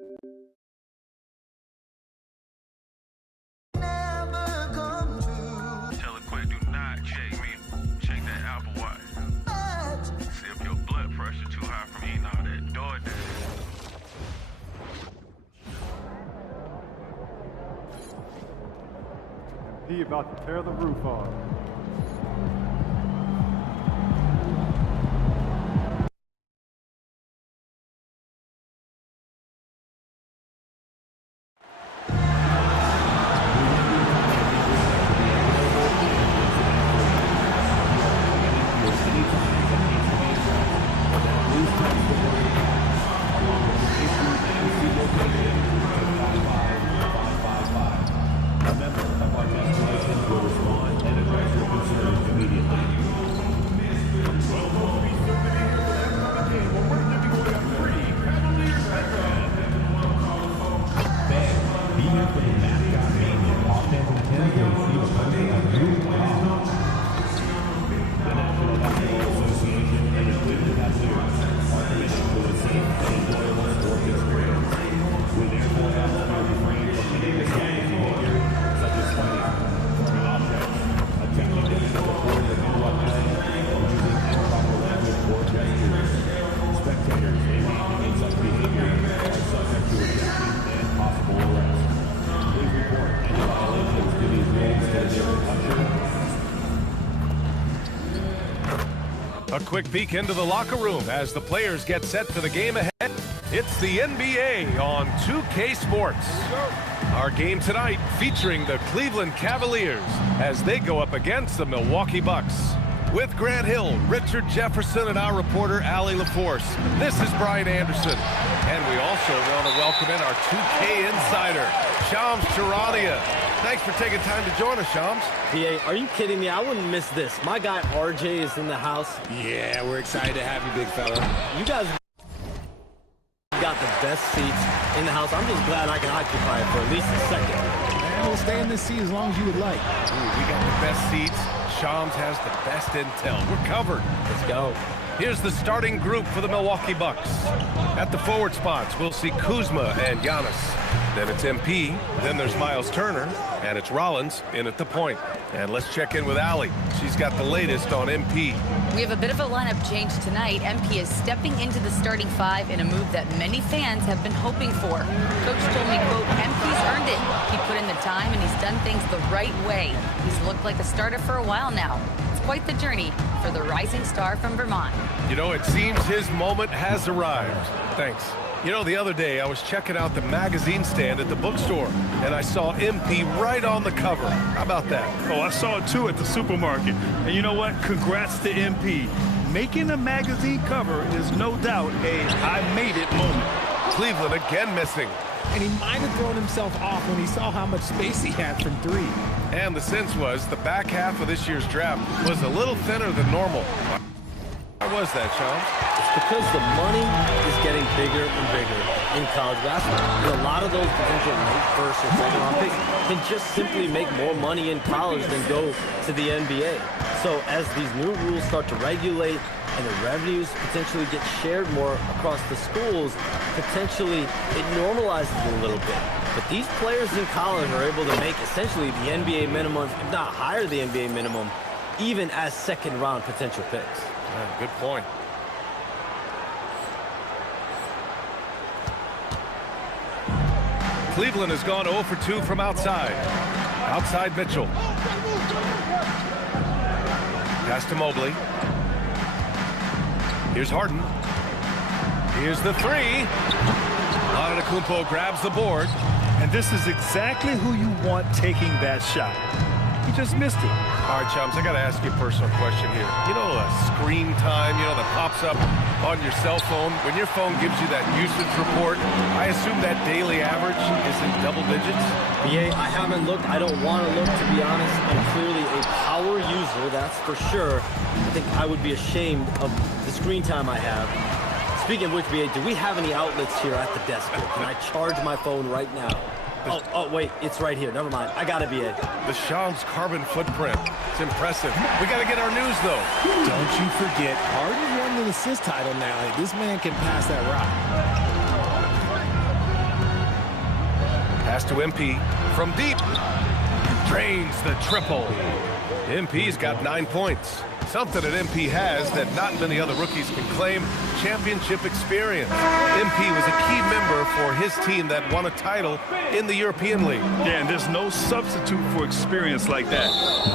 Tell it quick, do not check me. Check that Apple Watch. See if your blood pressure too high from eating all that DoorDash. He about to tear the roof off. A quick peek into the locker room as the players get set for the game ahead. It's the NBA on 2K Sports. Our game tonight featuring the Cleveland Cavaliers as they go up against the Milwaukee Bucks. With Grant Hill, Richard Jefferson, and our reporter, Allie LaForce, this is Brian Anderson. And we also want to welcome in our 2K insider, Shams Charania. Thanks for taking time to join us, Shams. PA, are you kidding me? I wouldn't miss this. My guy RJ is in the house. Yeah, we're excited to have you, big fella. You guys got the best seats in the house. I'm just glad I can occupy it for at least a second. Man, we'll stay in this seat as long as you would like. Ooh, we got the best seats. Shams has the best intel. We're covered. Let's go. Here's the starting group for the Milwaukee Bucks. At the forward spots, we'll see Kuzma and Giannis. Then it's MP, then there's Miles Turner, and it's Rollins in at the point. And let's check in with Allie. She's got the latest on MP. We have a bit of a lineup change tonight. MP is stepping into the starting five in a move that many fans have been hoping for. Coach told me, quote, MP's earned it. He put in the time and he's done things the right way. He's looked like a starter for a while now. It's quite the journey for the rising star from Vermont. You know, it seems his moment has arrived. Thanks. You know, the other day I was checking out the magazine stand at the bookstore, and I saw MP right on the cover. How about that? Oh, I saw it too at the supermarket. And you know what? Congrats to MP. Making a magazine cover is no doubt a I made it moment. Cleveland again missing. And he might have thrown himself off when he saw how much space he had from three. And the sense was the back half of this year's draft was a little thinner than normal. Why was that, Sean? It's because the money is getting bigger and bigger in college basketball. And a lot of those potential late first or second round picks can just simply make more money in college than go to the NBA. So as these new rules start to regulate and the revenues potentially get shared more across the schools, potentially it normalizes it a little bit. But these players in college are able to make essentially the NBA minimum, if not higher the NBA minimum, even as second round potential picks. Yeah, good point. Cleveland has gone 0 for 2 from outside. Outside Mitchell. Pass to Mobley. Here's Harden. Here's the three. Antetokounmpo grabs the board. And this is exactly who you want taking that shot. He just missed it. All right, chums, I got to ask you a personal question here. You know, screen time, that pops up on your cell phone. When your phone gives you that usage report, I assume that daily average is in double digits? Yeah, I haven't looked. I don't want to look, to be honest. I'm clearly a power user, that's for sure. I think I would be ashamed of the screen time I have. Speaking of which, BA, do we have any outlets here at the desk? Can I charge my phone right now? Oh, wait, it's right here. Never mind. I got it, BA. The Shams carbon footprint. It's impressive. We got to get our news, though. Don't you forget, Harden won the assist title now. This man can pass that rock. Pass to MP from deep. Drains the triple. MP's got 9 points. Something that MP has that not many other rookies can claim: championship experience. MP was a key member for his team that won a title in the European League. Yeah, and there's no substitute for experience like that.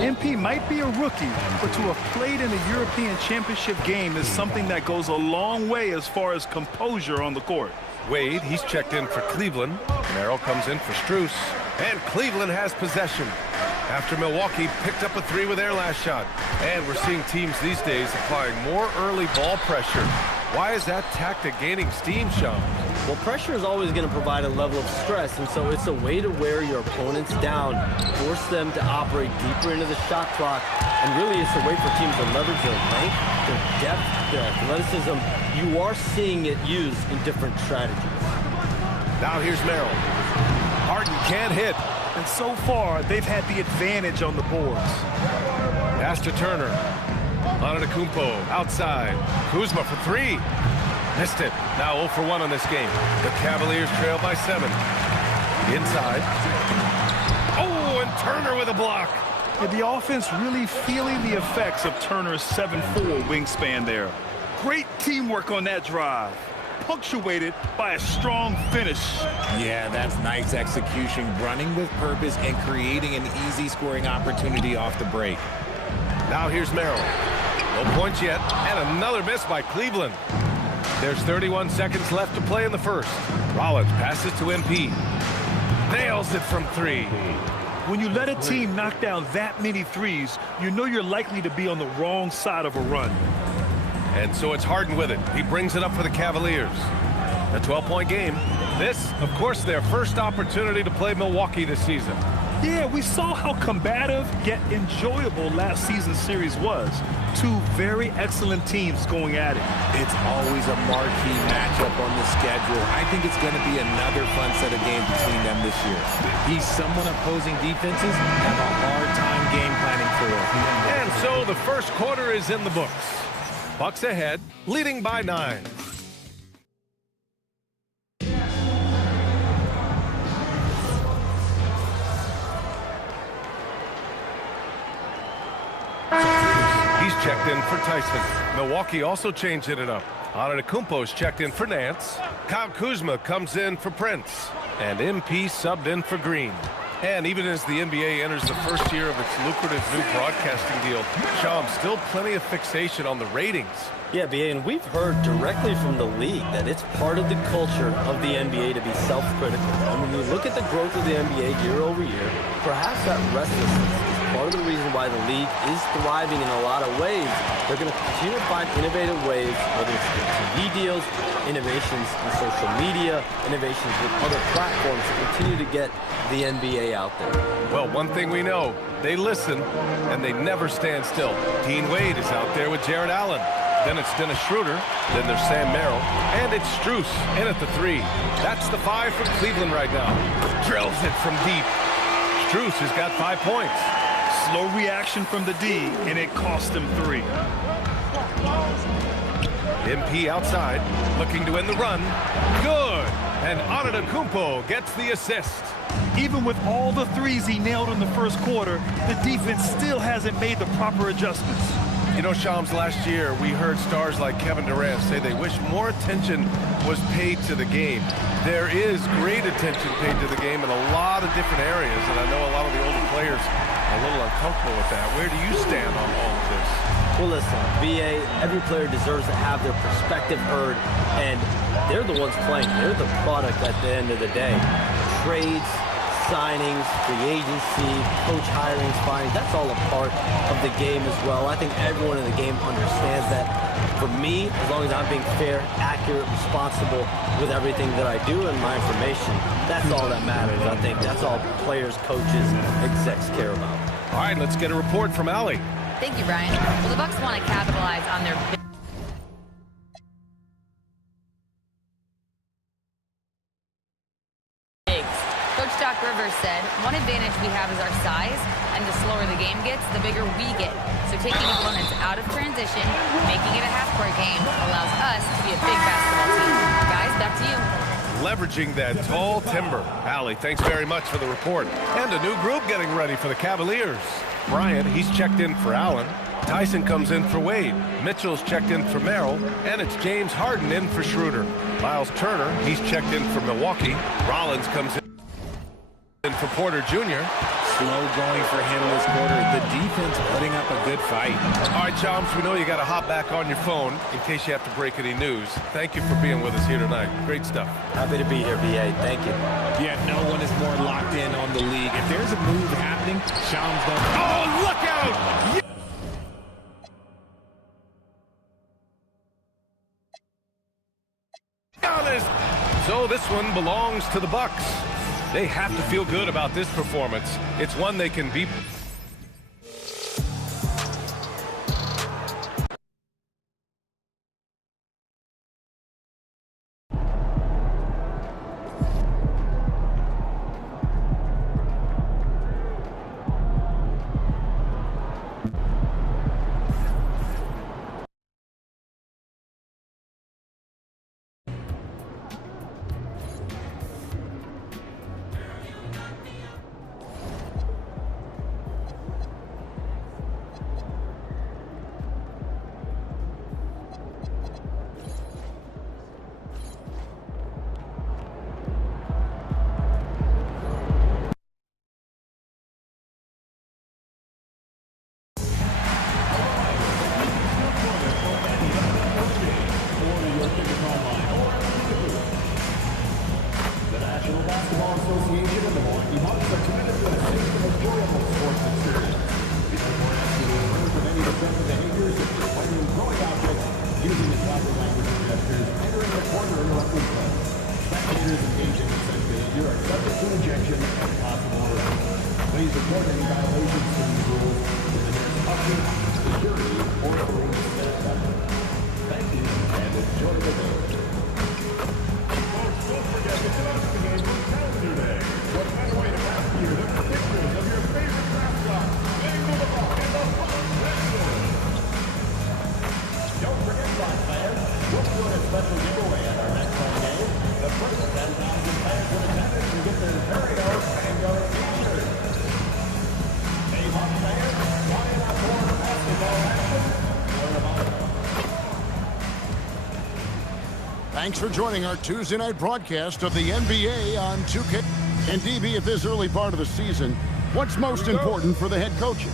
MP might be a rookie, but to have played in a European championship game is something that goes a long way as far as composure on the court. Wade, he's checked in for Cleveland. Merrill comes in for Strus. And Cleveland has possession after Milwaukee picked up a 3 with their last shot. And we're seeing teams these days applying more early ball pressure. Why is that tactic gaining steam, Sean? Well, pressure is always going to provide a level of stress, and so it's a way to wear your opponents down, force them to operate deeper into the shot clock, and really it's a way for teams to leverage their length, their depth, their athleticism. You are seeing it used in different strategies. Now here's Merrill. Harden can't hit. And so far, they've had the advantage on the boards. Pass to Turner. Antetokounmpo outside. Kuzma for 3. Missed it. Now 0 for 1 on this game. The Cavaliers trail by 7. Inside. Oh, and Turner with a block. And the offense really feeling the effects of Turner's 7'4" wingspan there. Great teamwork on that drive, punctuated by a strong finish. Yeah, that's nice execution, running with purpose and creating an easy scoring opportunity off the break. Now here's Merrill. No points yet, and another miss by Cleveland. There's 31 seconds left to play in the first. Rollins passes to MP. Nails it from 3. When you let a team knock down that many threes, you know you're likely to be on the wrong side of a run. And so it's Harden with it. He brings it up for the Cavaliers. A 12-point game. This, of course, their first opportunity to play Milwaukee this season. Yeah, we saw how combative yet enjoyable last season's series was. 2 very excellent teams going at it. It's always a marquee matchup on the schedule. I think it's going to be another fun set of games between them this year. He's someone opposing defenses have a hard time game planning for. And so the first quarter is in the books. Bucks ahead, leading by 9. He's checked in for Tyson. Milwaukee also changing it up. Antetokounmpo's checked in for Nance. Kyle Kuzma comes in for Prince. And MP subbed in for Green. And even as the NBA enters the first year of its lucrative new broadcasting deal, Sham, still plenty of fixation on the ratings. Yeah, BA, and we've heard directly from the league that it's part of the culture of the NBA to be self-critical. And when you look at the growth of the NBA year over year, perhaps that restlessness is part of the reason why the league is thriving in a lot of ways. They're going to continue to find innovative ways, whether it's the TV deals, innovations in social media, innovations with other platforms to continue to get the NBA out there. Well, one thing we know, they listen and they never stand still. Dean Wade is out there with Jared Allen. Then it's Dennis Schroeder. Then there's Sam Merrill. And it's Strus in at the 3. That's the 5 for Cleveland right now. Drills it from deep. Strus has got 5 points. Slow reaction from the D, and it cost him 3. MP outside, looking to end the run. Good. And Antetokounmpo gets the assist. Even with all the threes he nailed in the first quarter, the defense still hasn't made the proper adjustments. You know, Shams, last year we heard stars like Kevin Durant say they wish more attention was paid to the game. There is great attention paid to the game in a lot of different areas, and I know a lot of the older players are a little uncomfortable with that. Where do you stand on all of this? Well, listen, BA, every player deserves to have their perspective heard, and they're the ones playing. They're the product at the end of the day. Trades, signings, free agency, coach hirings, firings, that's all a part of the game as well. I think everyone in the game understands that. For me, as long as I'm being fair, accurate, responsible with everything that I do and my information, that's all that matters. I think that's all players, coaches, execs care about. All right, let's get a report from Allie. Thank you, Brian. Well, the Bucks want to capitalize on their Coach Doc Rivers said, one advantage we have is our size, and the slower the game gets, the bigger we get. So taking opponents out of transition, making it a half-court game, allows us to be a big basketball team. Guys, back to you. leveraging that tall timber. Allie, thanks very much for the report. And a new group getting ready for the Cavaliers. Bryant, he's checked in for Allen. Tyson comes in for Wade. Mitchell's checked in for Merrill. And it's James Harden in for Schroeder. Miles Turner, he's checked in for Milwaukee. Rollins comes in for Porter Jr. Slow going for him this quarter. The defense putting up a good fight. All right, Chomps, we know you got to hop back on your phone in case you have to break any news. Thank you for being with us here tonight. Great stuff. Happy to be here, BA. Thank you. Yeah, no one is more locked in on the league. If there's a move happening, Shams don't. Oh, look out! So this one belongs to the Bucks. They have to feel good about this performance. It's one they can beat. Thanks for joining our Tuesday night broadcast of the NBA on 2K. And DB, at this early part of the season, what's most important for the head coaches?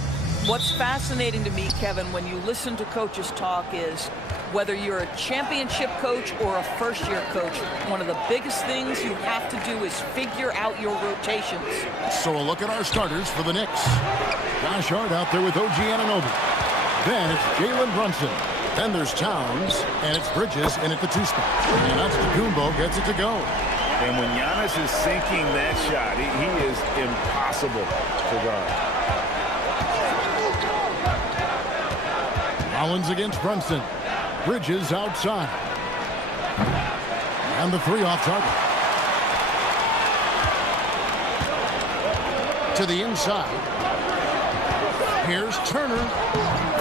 What's fascinating to me, Kevin, when you listen to coaches talk is whether you're a championship coach or a first-year coach, one of the biggest things you have to do is figure out your rotations. So a look at our starters for the Knicks. Josh Hart out there with OG Anunoby. Then it's Jalen Brunson. Then there's Towns, and it's Bridges in at the 2 spot. And that's Kumbo gets it to go. And when Giannis is sinking that shot, he is impossible to guard. Rollins against Brunson. Bridges outside. And the 3 off target. To the inside. Here's Turner.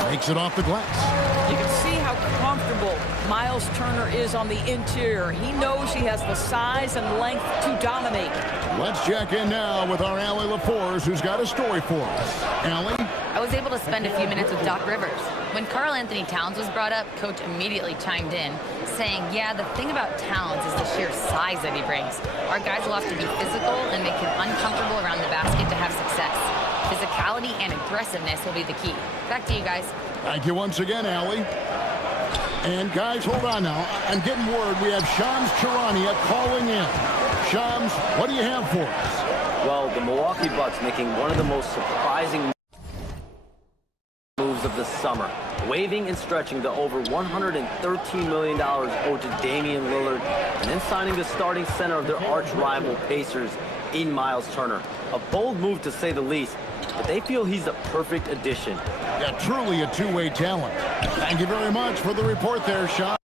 Makes it off the glass. You can see how comfortable Miles Turner is on the interior. He knows he has the size and length to dominate. Let's check in now with our Allie LaForce, who's got a story for us. Allie? I was able to spend a few minutes with Doc Rivers. When Karl Anthony Towns was brought up, Coach immediately chimed in, saying, yeah, the thing about Towns is the sheer size that he brings. Our guys will have to be physical and make him uncomfortable around the basket to have success. Physicality and aggressiveness will be the key. Back to you guys. Thank you once again, Allie. And guys, hold on now. I'm getting word we have Shams Charania calling in. Shams, what do you have for us? Well, the Milwaukee Bucks making one of the most surprising moves of the summer, waiving and stretching the over $113 million owed to Damian Lillard, and then signing the starting center of their arch-rival Pacers in Miles Turner. A bold move to say the least, but they feel he's a perfect addition. Yeah, truly a two-way talent. Thank you very much for the report there, Sean.